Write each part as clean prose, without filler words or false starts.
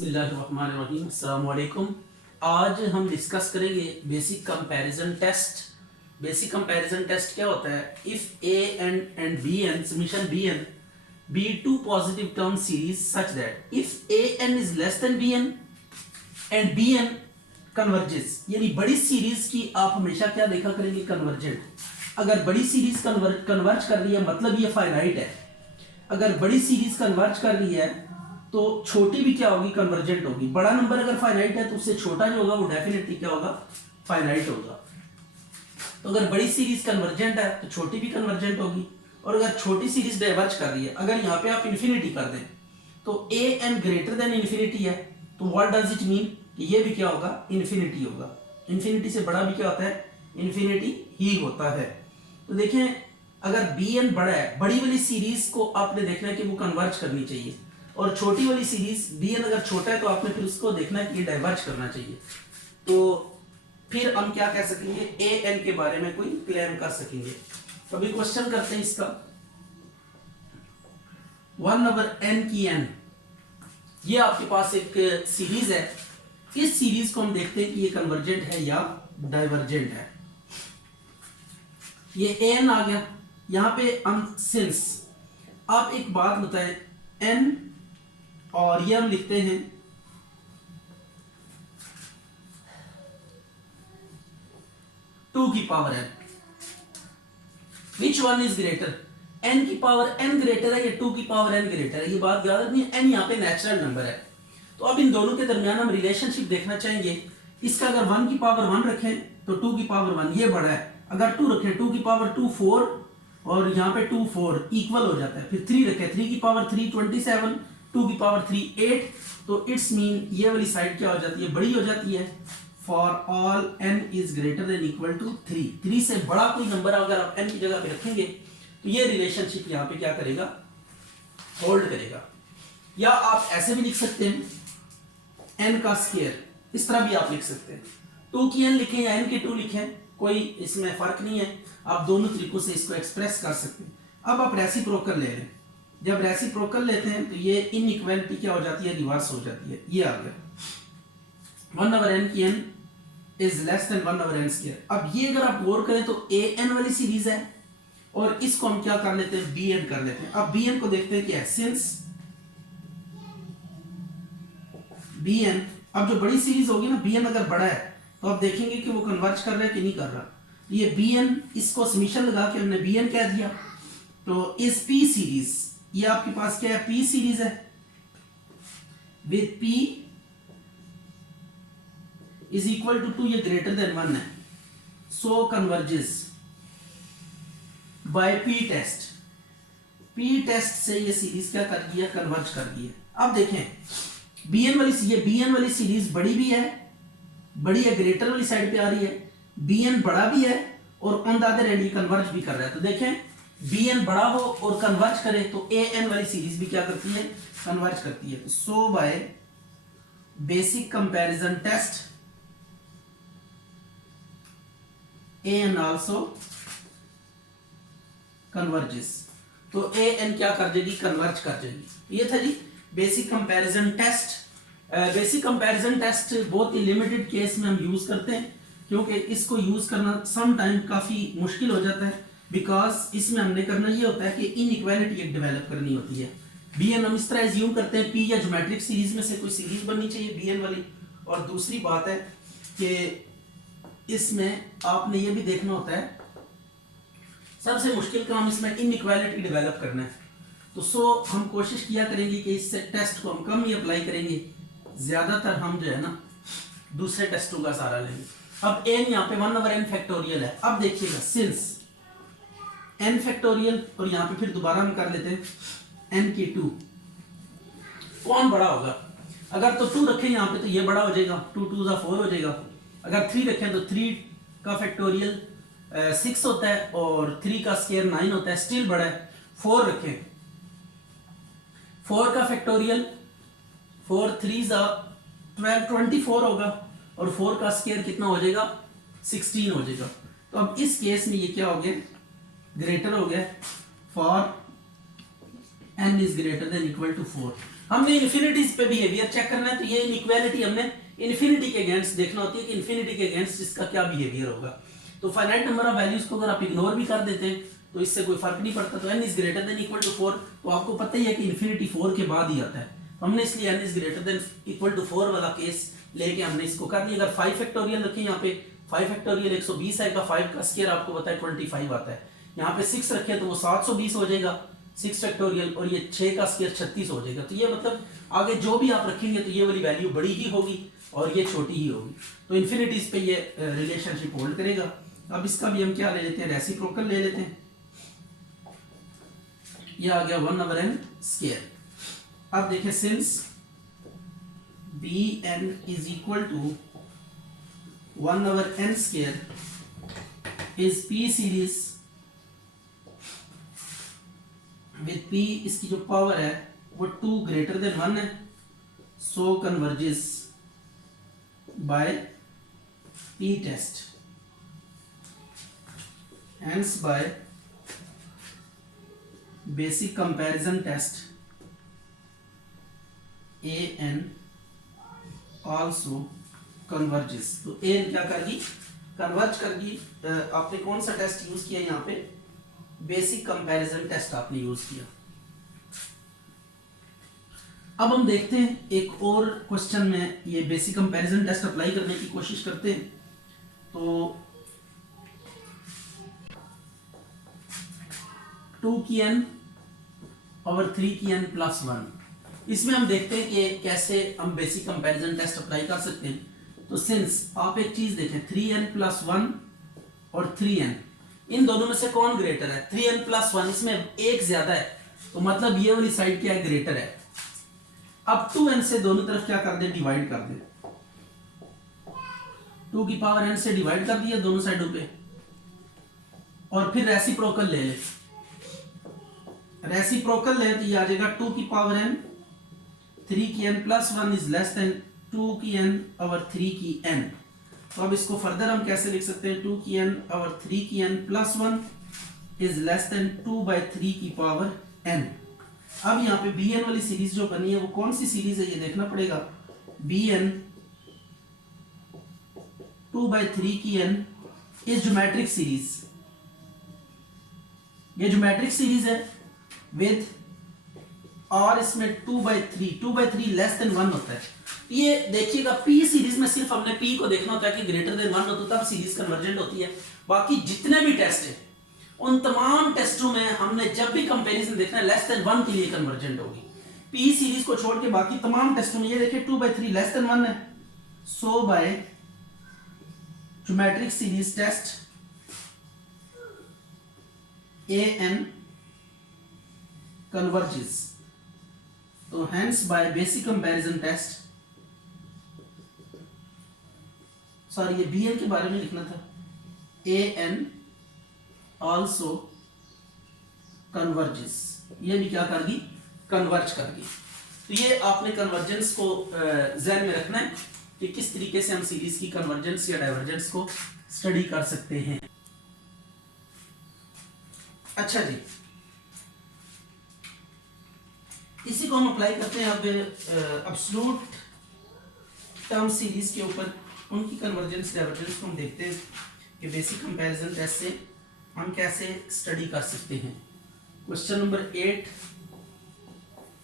बिस्मिल्लाहिर्रहमानिर्रहीम। अस्सलाम वालेकुम। आज हम डिस्कस करेंगे basic comparison test. Basic comparison test क्या होता है? If a and b n summation b n be two positive term series such that if a n is less than b n and b n converges, यानी बड़ी series की आप हमेशा क्या देखा करेंगे? कन्वर्जेंट। अगर बड़ी सीरीज कन्वर्ज कर रही है मतलब ये फाइनाइट है। अगर बड़ी सीरीज कन्वर्ज कर रही है तो छोटी भी क्या होगी? कन्वर्जेंट होगी। बड़ा नंबर अगर फाइनाइट है तो उससे छोटा जो होगा वो डेफिनेटली क्या होगा? फाइनाइट होगा। तो अगर बड़ी सीरीज कन्वर्जेंट है तो छोटी भी कन्वर्जेंट होगी। और अगर छोटी सीरीज डाइवर्ज कर रही है, अगर यहाँ पे आप इन्फिनिटी कर दें तो A N greater than infinity है, तो व्हाट डज इट मीन कि ये भी क्या होगा? इन्फिनिटी होगा। इन्फिनिटी से बड़ा भी क्या होता है? इन्फिनिटी ही होता है। तो देखें, अगर बी एन बड़ा है, बड़ी वाली सीरीज को आपने देखना है कि वो कन्वर्ज करनी चाहिए, और छोटी वाली सीरीज बी एन अगर छोटा है तो आपने फिर उसको देखना है कि ये डाइवर्ज करना चाहिए। तो फिर हम क्या कह सकेंगे? ए एन के बारे में कोई क्लेम कर सकेंगे। तो अभी क्वेश्चन करते हैं इसका। 1/n की n, ये आपके पास एक सीरीज है। इस सीरीज को हम देखते हैं कि ये कन्वर्जेंट है या डाइवर्जेंट है। ये n आ गया। यहां पे हम सिंस, आप एक बात बताएं, n और ये हम लिखते हैं टू की power n, which one is greater? n की पावर n ग्रेटर है या 2 की पावर n ग्रेटर है? ये बात याद रखनी है। n यहाँ पे नेचुरल नंबर है, तो अब इन दोनों के दरमियान हम रिलेशनशिप देखना चाहेंगे। इसका अगर 1 की पावर 1 रखें तो 2 की पावर 1 ये बड़ा है। अगर 2 रखें, 2 की पावर 2 4, और यहाँ पे 2 4 इक्वल हो जाता है। फिर 3 रखें, 3 की पावर 3 27, 2 की पावर 3 8, तो इट्स मीन ये वाली साइड क्या हो जाती है? बड़ी हो जाती है। For all n is greater than equal to 3, 3 से बड़ा कोई नंबर अगर आप n की जगह पे रखेंगे तो ये रिलेशनशिप यहाँ पे क्या करेगा? होल्ड करेगा। या आप ऐसे भी लिख सकते हैं n का स्क्वायर, इस तरह भी आप लिख सकते हैं। 2 की n लिखें या n की 2 लिखें, कोई इसमें फर्क नहीं है। आप दोनों तरीकों से इसको एक्सप्रेस कर सकते हैं। अब आप रेसिप्रोकल ले रहे हैं। जब रेसिप्रोकल लेते हैं तो ये इनइक्वालिटी क्या हो जाती है? रिवर्स हो जाती है। ये आ गया 1/n की n is less then 1/n square. अब ये अगर आप गौर करें तो ए एन वाली सीरीज है, और इसको हम क्या कर लेते हैं? बी एन कर लेते हैं। अब बी एन को देखते हैं क्या है? सिंस बी एन, अब जो बड़ी सीरीज होगी ना, बी एन अगर बड़ा है तो आप देखेंगे कि वो कन्वर्ज कर रहा है कि नहीं कर रहा। ये बी एन, इसको समीशन लगा के हमने बी एन कह दिया, तो इस पी सीरीज, ये आपके पास क्या है? पी सीरीज है with P is equal to 2, ये ग्रेटर देन 1 है, so converges by P test. P test से ये सीरीज क्या कर दिया? कन्वर्ज कर दी है। अब देखें बी एन वाली, ये बी एन वाली सीरीज बड़ी भी है, बड़ी है, ग्रेटर वाली साइड पे आ रही है। बी एन बड़ा भी है और ऑन द अदर एंड ये कन्वर्ज भी कर रहा है। तो देखें बी एन बड़ा हो और कन्वर्ज करे तो ए एन वाली सीरीज भी क्या करती है? कन्वर्ज करती है। So bye basic comparison test A N also converges. तो ए एन क्या कर देगी? कन्वर्ज कर देगी। ये था जी basic comparison test. Basic comparison test बहुत ही लिमिटेड केस में हम यूज करते हैं, क्योंकि इसको यूज करना सम टाइम काफी मुश्किल हो जाता है, बिकॉज इसमें हमने करना ये होता है कि इनइक्वालिटी एक डेवलप करनी होती है। बी एन हम इस तरह एज्यूम करते हैं, पी या ज्योमेट्रिक सीरीज में से कोई सीरीज बननी चाहिए बी एन वाली। और दूसरी बात है कि इसमें आपने ये भी देखना होता है, सबसे मुश्किल काम इसमें इनइक्वालिटी डेवलप करना है। तो हम कोशिश किया करेंगे कि इस टेस्ट को हम कम ही अप्लाई करेंगे, ज्यादातर हम जो है ना दूसरे टेस्टों का सहारा लेंगे। अब n यहाँ पे 1/n फैक्टोरियल है। अब देखिएगा सिंस n फैक्टोरियल, और यहाँ पे फिर दोबारा हम कर लेते हैं n की 2, कौन बड़ा होगा? अगर तो 2 रखें यहाँ पे तो ये बड़ा हो जाएगा, 2 2 4 हो जाएगा। अगर 3 रखें तो 3 का फैक्टोरियल 6 होता है और 3 का स्क्वायर 9 होता है, स्टिल बड़ा है। 4 रखें, 4 का फैक्टोरियल 4 3 12 24 होगा, और 4 का स्क्वायर कितना हो जाएगा? 16 हो जाएगा। तो अब इस केस में ये क्या हो गया? ग्रेटर हो गया। For n is greater than equal to 4। हमने इन्फिनिटीज पे बिहेवियर चेक करना है, तो ये इनइक्वालिटी हमने इन्फिनिटी के अगेंस्ट देखना होती है कि इन्फिनिटी के अगेंस्ट इसका क्या बिहेवियर होगा। तो फाइनाइट नंबर ऑफ वैल्यूज को अगर आप इग्नोर भी कर देते हैं तो इससे कोई फर्क नहीं पड़ता। तो n is greater than equal to 4, तो आपको पता ही है कि इन्फिनिटी 4 के बाद ही आता है, तो हमने इसलिए n is greater than equal to 4 वाला केस लेके हमने इसको कर लिया। अगर 5 फैक्टोरियल रखें यहाँ पे, 5 फैक्टोरियल 120 आएगा, 5 का स्क्वायर आपको पता है 25 आता है, यहाँ पे 6 रखें तो वो 720 हो जाएगा 6 फैक्टोरियल, और ये 6 का स्क्वायर 36 हो जाएगा। तो ये मतलब आगे जो भी आप रखेंगे तो ये वाली वैल्यू बड़ी ही होगी और ये छोटी ही होगी, तो इन्फिनिटीज पे ये रिलेशनशिप होल्ड करेगा। अब इसका भी हम क्या ले लेते हैं, रेसिप्रोकल ले लेते हैं, ये आ गया 1/n स्क्वायर। अब देखें since bn is equal to 1/n square is p series with p, इसकी जो पावर है वो 2 ग्रेटर देन 1 है, so converges by p test, hence by basic comparison test an also converges। तो an क्या करेगी, कन्वर्ज करेगी। आपने कौन सा टेस्ट यूज किया यहाँ पे, बेसिक कंपैरिजन टेस्ट आपने यूज किया। अब हम देखते हैं एक और क्वेश्चन में ये बेसिक कंपैरिजन टेस्ट अप्लाई करने की कोशिश करते हैं। तो 2 की n और 3 की n प्लस 1, इसमें हम देखते हैं कि कैसे हम बेसिक कंपैरिजन टेस्ट अप्लाई कर सकते हैं। तो सिंस आप एक चीज देखें, 3n प्लस 1 और 3n, इन दोनों में से कौन ग्रेटर है, 3n प्लस 1, इसमें एक ज्यादा है, तो मतलब ये वाली साइड क्या है, ग्रेटर है। अब 2n से दोनों तरफ क्या कर दे, डिवाइड कर दे, 2 की पावर n से डिवाइड कर दिया दोनों साइडों पे, और फिर रेसिप्रोकल ले ले, रेसिप्रोकल ले तो ये आ जाएगा 2 की पावर n, 3 की n plus 1 is less then 2 की n और 3 की n। तो अब इसको फर्दर हम कैसे लिख सकते हैं, 2 की n और 3 की n plus 1 is less then 2/3 की पावर n। अब यहाँ पे bn वाली सीरीज जो बनी है वो कौन सी सीरीज है, ये देखना पड़ेगा। bn 2/3 की n इज ज्योमेट्रिक सीरीज, ये ज्योमेट्रिक सीरीज है विद, और इसमें 2/3 लेस देन 1 होता है। ये देखिएगा p सीरीज में सिर्फ हमने p को देखना होता है कि ग्रेटर देन 1 हो तो तब सीरीज कन्वर्जेंट होती है। बाकी जितने भी टेस्ट है उन तमाम टेस्टों में हमने जब भी कंपैरिजन देखना है लेस देन 1 के लिए कन्वर्जेंट होगी। p सीरीज को छोड़ के बाकी तमाम टेस्टों में ये देखिए 2/3 लेस देन 1 है, so by geometric series test an converges, तो hence by basic comparison test, sorry ये bn के बारे में लिखना था, an also converges, ये भी क्या करेगी, कन्वर्ज करेगी। तो ये आपने कन्वर्जेंस को ध्यान में रखना है कि किस तरीके से हम सीरीज की कन्वर्जेंस या डाइवर्जेंस को स्टडी कर सकते हैं। अच्छा जी, इसी को हम अप्लाई करते हैं अब एब्सोल्यूट टर्म सीरीज के ऊपर, उनकी कन्वर्जेंस डाइवर्जेंस को हम देखते हैं कि बेसिक कंपैरिजन टेस्ट से हम कैसे स्टडी कर सकते हैं। क्वेश्चन नंबर 8,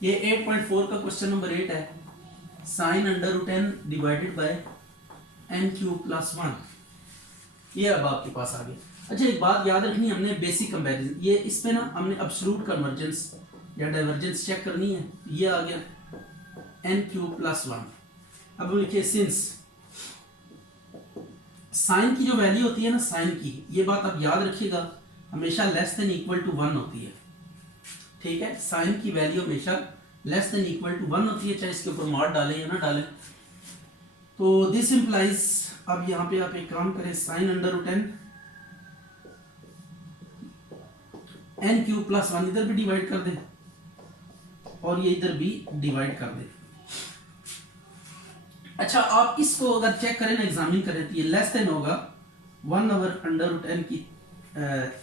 ये 8.4 का क्वेश्चन नंबर 8 है, sin √n divided by n³ plus 1, ये अब आपके पास आ गया। अच्छा एक बात याद रखनी, हमने बेसिक कंपैरिजन, ये इस पे ना हमने एब्सोल्यूट कन्वर्जेंस या डाइवर्जेंस चेक करनी है, ये आ गया n³ प्लस 1। अब हम लिखिए सिंस साइन की जो वैल्यू होती है ना, साइन की, ये बात आप याद रखिएगा, हमेशा लेस देन इक्वल टू 1 होती है, ठीक है। साइन की वैल्यू हमेशा लेस देन इक्वल टू 1 होती है, चाहे इसके ऊपर मॉड डालें या ना डालें। तो दिस इंप्लाइज, अब यहाँ पे आप एक काम करें, sin √n n³ प्लस 1 इधर भी डिवाइड कर दें और ये इधर भी डिवाइड कर दें। अच्छा आप इसको अगर चेक करें ना, एग्जामिन करें, तो ये लेस देन होगा 1/√n की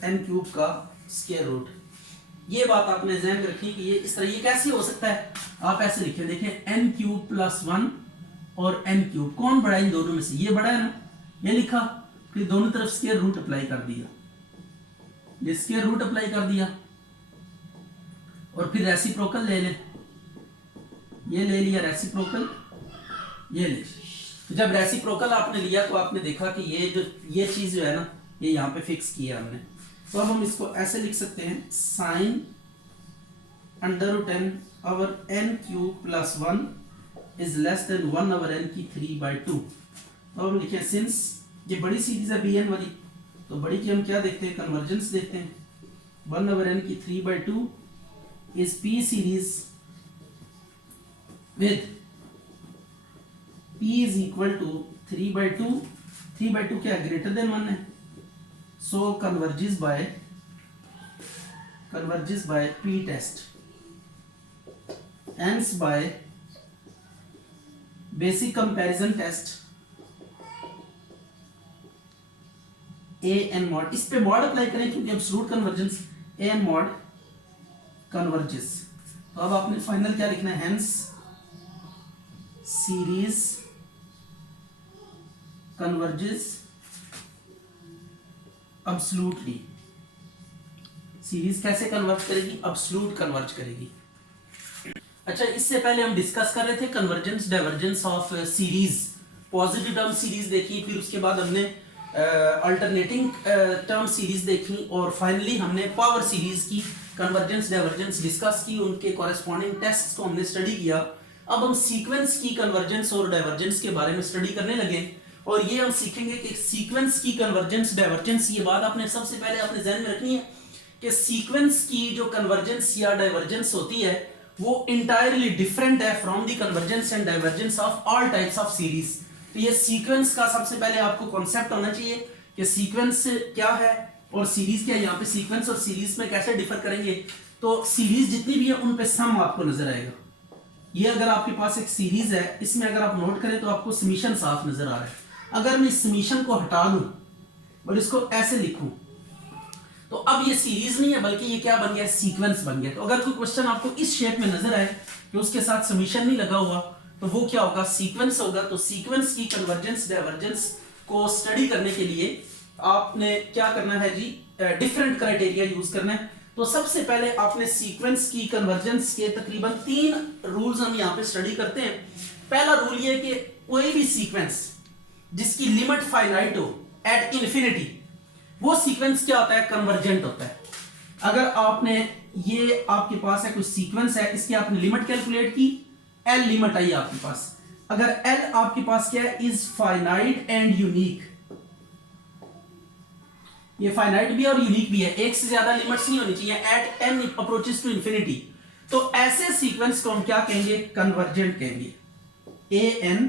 n³ का स्क्वायर रूट, ये बात आपने ध्यान में रखी कि ये इस तरह, ये कैसे हो सकता है, आप ऐसे लिखे, देखें n क्यूब प्लस 1 और n क्यूब, कौन बड़ा है इन दोनों में से, ये बड़ा है ना, ये लिखा, फिर दोनों तरफ स्क्वायर रूट अप्लाई कर दिया, ये स्क्वायर रूट अप्लाई कर दिया, और फिर रेसिप्रोकल ले ले, ये ले लिया रेसिप्रोकल, ये ले। तो जब रेसिप्रोकल आपने लिया तो आपने देखा कि ये चीज जो है ना, ये यहाँ पे फिक्स किया हमने। तो अब हम इसको ऐसे लिख सकते हैं, sine under root n over n cube plus 1 is less than 1 over n की 3/2। तो हम लिखे सिंस ये बड़ी सीरीज है bn वाली, तो बड़ी की हम क्या देखते हैं, कन्वर्जेंस देखते हैं। 1 ओवर एन की 3/2 is p series with p is equal to 3/2, 3/2 क्या ग्रेटर देन 1 है, so converges by p test, hence by basic comparison test a n mod, इस पे mod अप्लाई करें क्योंकि absolute convergence, a n mod converges। तो अब आपने final क्या लिखना है, hence series converges absolutely. Series कैसे कन्वर्ज करेगी, अब्सोल्यूट कन्वर्ज करेगी। अच्छा, इससे पहले हम डिस्कस कर रहे थे convergence divergence of series, positive term series देखी, फिर उसके बाद हमने अल्टरनेटिंग टर्म सीरीज देखी, और फाइनली हमने पावर सीरीज की कन्वर्जेंस डाइवर्जेंस डिस्कस की, उनके कॉरेस्पॉन्डिंग टेस्ट्स को हमने स्टडी किया। अब हम सीक्वेंस की कन्वर्जेंस और डाइवर्जेंस के बारे में स्टडी करने लगे, और ये हम सीखेंगे कि सीक्वेंस की कन्वर्जेंस डाइवर्जेंस, ये बात आपने सबसे पहले अपने ध्यान में रखनी है कि सीक्वेंस की जो कन्वर्जेंस या डाइवर्जेंस होती है वो इंटायरली डिफरेंट है from the convergence and divergence of all types of series. तो ये सीक्वेंस का सबसे पहले आपको कॉन्सेप्ट होना चाहिए कि सीक्वेंस क्या है और सीरीज क्या है। यहाँ पे सीक्वेंस और सीरीज में कैसे डिफर करेंगे, तो सीरीज जितनी भी है उन पे सम आपको नजर आएगा। ये अगर आपके पास एक सीरीज है, इसमें अगर आप नोट करें तो आपको समीशन साफ नजर आ रहा है। अगर मैं इस समीशन को हटा लूं और इसको ऐसे लिखूं तो अब ये सीरीज नहीं है बल्कि ये क्या बन गया, सीक्वेंस बन गया। तो अगर कोई क्वेश्चन आपको इस शेप में नजर आए कि उसके साथ समीशन नहीं लगा हुआ तो वो क्या होगा, सीक्वेंस होगा। तो सीक्वेंस की कन्वर्जेंस डाइवर्जेंस को स्टडी करने के लिए आपने क्या करना है जी, डिफरेंट क्राइटेरिया यूज करना है। तो सबसे पहले आपने सीक्वेंस की कन्वर्जेंस के तकरीबन 3 रूल्स हम यहाँ पे स्टडी करते हैं। पहला रूल ये कि कोई भी सीक्वेंस जिसकी लिमिट फाइनाइट हो एट इंफिनिटी, वो सीक्वेंस क्या होता है, कन्वर्जेंट होता है। अगर आपने ये आपके पास है कोई सीक्वेंस है, इसकी आपने लिमिट कैलकुलेट की, एल लिमिट आई आपके पास, अगर एल आपके पास क्या है, इज फाइनाइट एंड यूनिक, ये फाइनाइट भी और यूनिक भी है, एक से ज्यादा लिमिट्स नहीं होनी चाहिए, at n approaches to infinity, तो ऐसे सीक्वेंस को हम क्या कहेंगे, कन्वर्जेंट कहेंगे। ए एन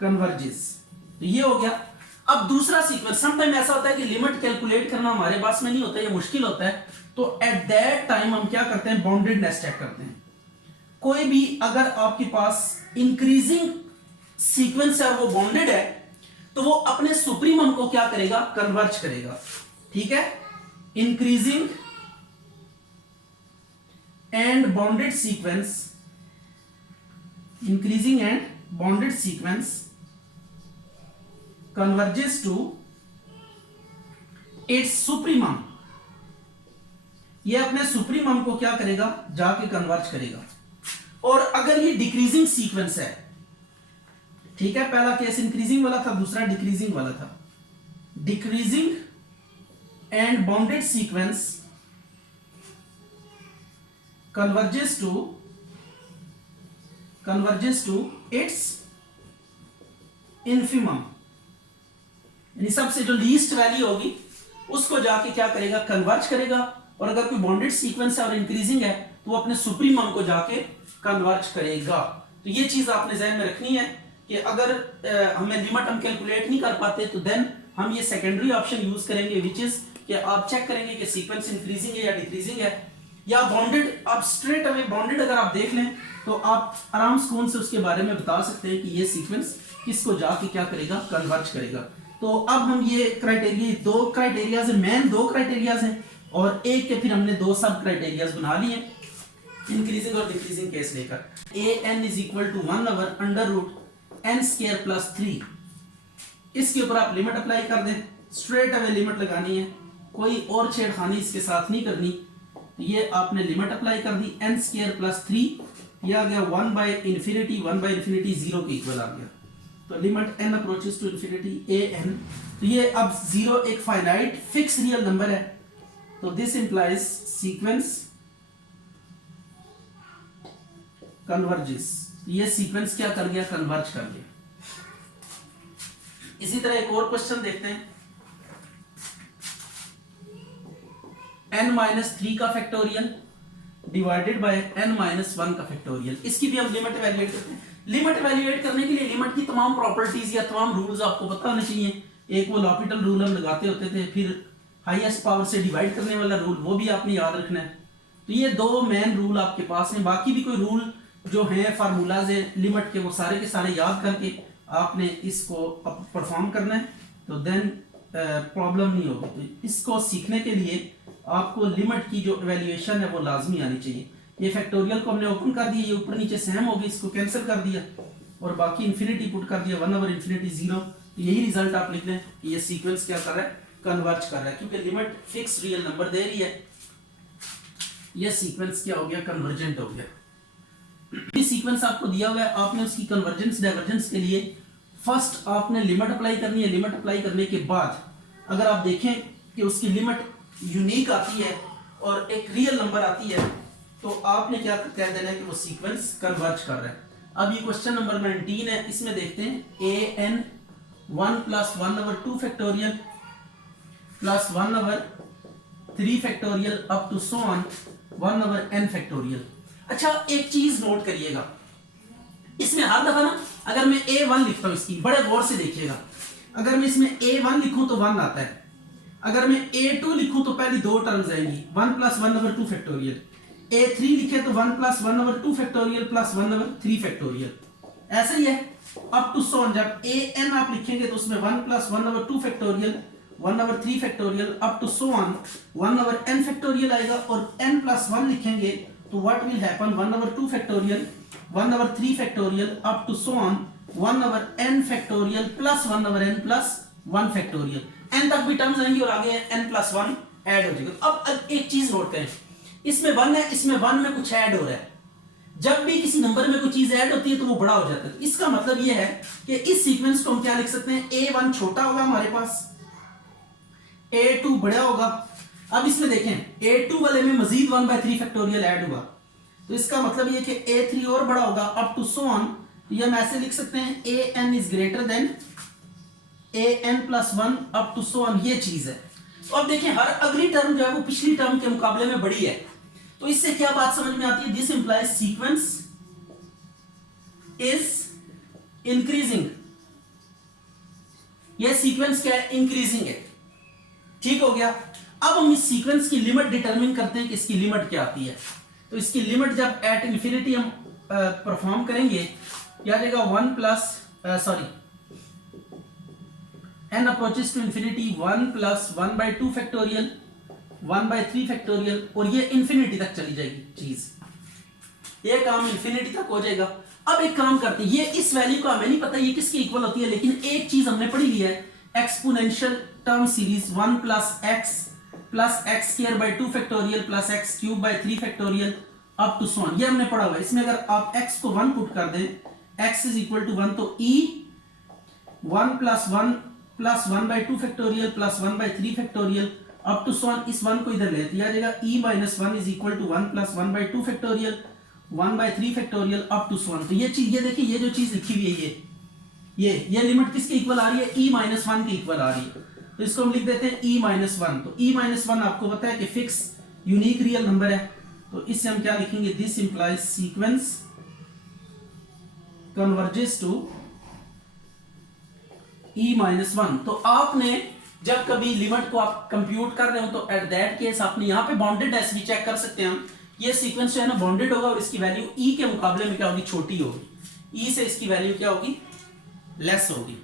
कन्वर्जेस, तो ये हो गया। अब दूसरा सीक्वेंस, समटाइम ऐसा होता है कि लिमिट कैलकुलेट करना हमारे पास में नहीं होता, ये मुश्किल होता है, तो एट दैट टाइम हम क्या करते हैं, बाउंडेडनेस चेक करते हैं। कोई भी अगर आपके पास इंक्रीजिंग सीक्वेंस है, वो बाउंडेड है, तो वो अपने सुप्रीमम को क्या करेगा, कन्वर्ज करेगा। ठीक है, increasing and bounded sequence, increasing and bounded sequence converges to its supremum, ये अपने सुप्रीमम को क्या करेगा, जाके कन्वर्ज करेगा। और अगर ये डिक्रीजिंग सीक्वेंस है, ठीक है, पहला केस इंक्रीजिंग वाला था, दूसरा डिक्रीजिंग वाला था, decreasing and bounded sequence converges to its infimum, यानी सबसे जो लीस्ट वैल्यू होगी उसको जाके क्या करेगा, कन्वर्ज करेगा। और अगर कोई बॉन्डेड सीक्वेंस है और इंक्रीजिंग है तो वो अपने सुप्रीमम को जाके कन्वर्ज करेगा। तो ये चीज आपने ध्यान में रखनी है कि अगर हमें लिमिट हम कैलकुलेट नहीं कर पाते तो देन हम ये सेकेंडरी ऑप्शन यूज करेंगे, विच इज कि आप चेक करेंगे कि सीक्वेंस इंक्रीजिंग है या डिक्रीजिंग है या बाउंडेड। आप स्ट्रेट अवे बाउंडेड अगर आप देख लें तो आप आराम सुकून से उसके बारे में बता सकते हैं कि ये सीक्वेंस किसको जाके क्या करेगा, कन्वर्ज करेगा। तो अब हम ये क्राइटेरिया, दो क्राइटेरियाज हैं, मेन दो क्राइटेरियाज हैं। और ए के फिर हमने दो सब क्राइटेरियाज बना लिए इंक्रीजिंग और डिक्रीजिंग केस लेकर। A n is equal to 1/√n² + 3। इसके ऊपर आप लिमिट अप्लाई कर दें, स्ट्रेट अवे लिमिट लगानी है, कोई और छेड़खानी इसके साथ नहीं करनी। तो ये आपने लिमिट अप्लाई कर दी n² + 3, ये आ गया 1/∞, 1/∞ 0 के इक्वल आ गया। तो limit n approaches to infinity a n, तो ये अब 0 एक फाइनाइट फिक्स रियल नंबर है, तो दिस इंप्लाइज सीक्वेंस कन्वर्जेस। ये सीक्वेंस क्या कर गया, कन्वर्ज कर गया। इसी तरह एक और क्वेश्चन देखते हैं, n-3 का फैक्टोरियल डिवाइडेड बाय n-1 का फैक्टोरियल। इसकी भी हम लिमिट इवैल्यूएट करते हैं। लिमिट इवैल्यूएट करने के लिए लिमिट की तमाम प्रॉपर्टीज या तमाम रूल्स आपको पता होने चाहिए। एक वो लॉपिटल रूल हम लगाते होते थे, फिर हाईएस्ट पावर से डिवाइड करने वाला रूल, वो भी आपने याद रखना है। तो ये दो मेन रूल आपके पास हैं। बाकी भी कोई रूल जो है फार्मूलाज है लिमिट के, वो सारे के सारे याद करके आपने इसको परफॉर्म करना है, तो देन प्रॉब्लम नहीं होगी। तो इसको सीखने के लिए आपको लिमिट की जो इवैल्यूएशन है वो लाजमी आनी चाहिए। ये फैक्टोरियल को हमने ओपन कर दिया, ये ऊपर नीचे सेम हो गई, इसको कैंसिल कर दिया और बाकी इन्फिनिटी पुट कर दिया 1/∞ 0। यही रिजल्ट आप लिख लें, ये सीक्वेंस क्या कर रहा है, कन्वर्ज कर रहा है, क्योंकि लिमिट फिक्स रियल नंबर दे रही है। ये सीक्वेंस क्या हो गया, कन्वर्जेंट हो गया। ये सीक्वेंस आपको दिया हुआ है, आपने उसकी कन्वर्जेंस डाइवर्जेंस के लिए फर्स्ट आपने लिमिट अप्लाई करनी है। लिमिट अप्लाई करने के बाद अगर आप देखें कि उसकी लिमिट यूनिक आती है और एक रियल नंबर आती है, तो आपने क्या कह देना है कि वो सीक्वेंस कन्वर्ज कर रहा है। अब ये क्वेश्चन नंबर 19 है, इसमें देखते हैं an 1 + 1/2 factorial + 1/3 factorial up to so on 1/n factorial. अच्छा एक चीज नोट करिएगा, इसमें हर दफा ना अगर मैं a1 लिखता हूं, इसकी बड़े गौर से देखिएगा, अगर मैं इसमें a1 लिखूं तो 1 आता है, अगर मैं a2 लिखूं तो पहली दो टर्म्स आएंगी 1 + 1/2 फैक्टोरियल, a3 लिखे तो 1 + 1/2 फैक्टोरियल + 1/3 फैक्टोरियल। ऐसा ही है अप टू सो ऑन। जब an आप लिखेंगे तो उसमें 1 + 1/2 factorial 1/3 factorial up to so on 1/n factorial आएगा, और n + 1 लिखेंगे तो what will happen 1/2 factorial 1/3 factorial up to so on 1/n factorial + 1/n + 1 factorial. n तक भी टर्म्स आएंगी और आगे n + 1 ऐड हो जाएगा। अब एक चीज नोट करें, इसमें 1 है, इसमें 1 में कुछ ऐड हो रहा है। जब भी किसी नंबर में कोई चीज ऐड होती है तो वो बड़ा हो जाता है। इसका मतलब ये है कि इस सीक्वेंस को हम क्या लिख सकते हैं, a1 छोटा होगा हमारे पास, a2 बड़ा होगा। अब इसमें देखें a2 वाले में मजीद 1/3 फैक्टोरियल ऐड हुआ, तो इसका मतलब ये कि a3 और बड़ा होगा अप टू सो ऑन। ये हम ऐसे लिख सकते हैं an is greater than an + 1 up to so on, ये चीज है। तो अब देखें हर अगली टर्म जो है वो पिछली टर्म के मुकाबले में बड़ी है, तो इससे क्या बात समझ में आती है, this implies sequence is increasing. ये सीक्वेंस क्या है, इंक्रीजिंग है। ठीक हो गया। अब हम इस सीक्वेंस की लिमिट डिटरमिन करते हैं कि इसकी लिमिट क्या आती है। तो इसकी लिमिट जब एट इंफिनिटी हम परफॉर्म करेंगे, क्या आ जाएगा 1 + n approaches to infinity 1 + 1/2 factorial 1/3 factorial, और ये इंफिनिटी तक चली जाएगी चीज, ये काम इंफिनिटी तक हो जाएगा। अब एक काम करते हैं, ये इस वैल्यू का हमें नहीं पता ये किसके इक्वल होती है, लेकिन एक चीज हमने पढ़ी ली है, exponential term series 1 + x + x² 2 factorial + x³ 3 factorial up to so on, ये हमने पढ़ा हुआ है। इसमें अगर आप x को 1 पुट कर दें, x = 1, तो e 1 + 1 + 1/2 factorial + 1/3 factorial up to so on, इस 1 को इधर ले दिया जाएगा, e - 1 = 1 + 1/2 factorial 1/3 factorial up to so on. तो ये चीज, ये देखिए, ये जो चीज लिखी हुई है, ये लिमिट किसके इक्वल आ रही है, e - 1 के इक्वल आ रही है। तो इसको हम लिख देते हैं e - 1। तो e - 1 आपको पता है कि फिक्स यूनिक रियल नंबर है, तो इससे हम क्या लिखेंगे, this implies sequence converges to e - 1। तो आपने जब कभी लिमिट को आप कंप्यूट कर रहे हो तो एट दैट केस आपने यहाँ पे बाउंडेडनेस भी चेक कर सकते हैं हम, ये सीक्वेंस जो है ना बाउंडेड होगा और इसकी वैल्यू e के मुकाबले में क्या होगी, छोटी होगी, e से इसकी वैल्यू क्या होगी, लेस होगी।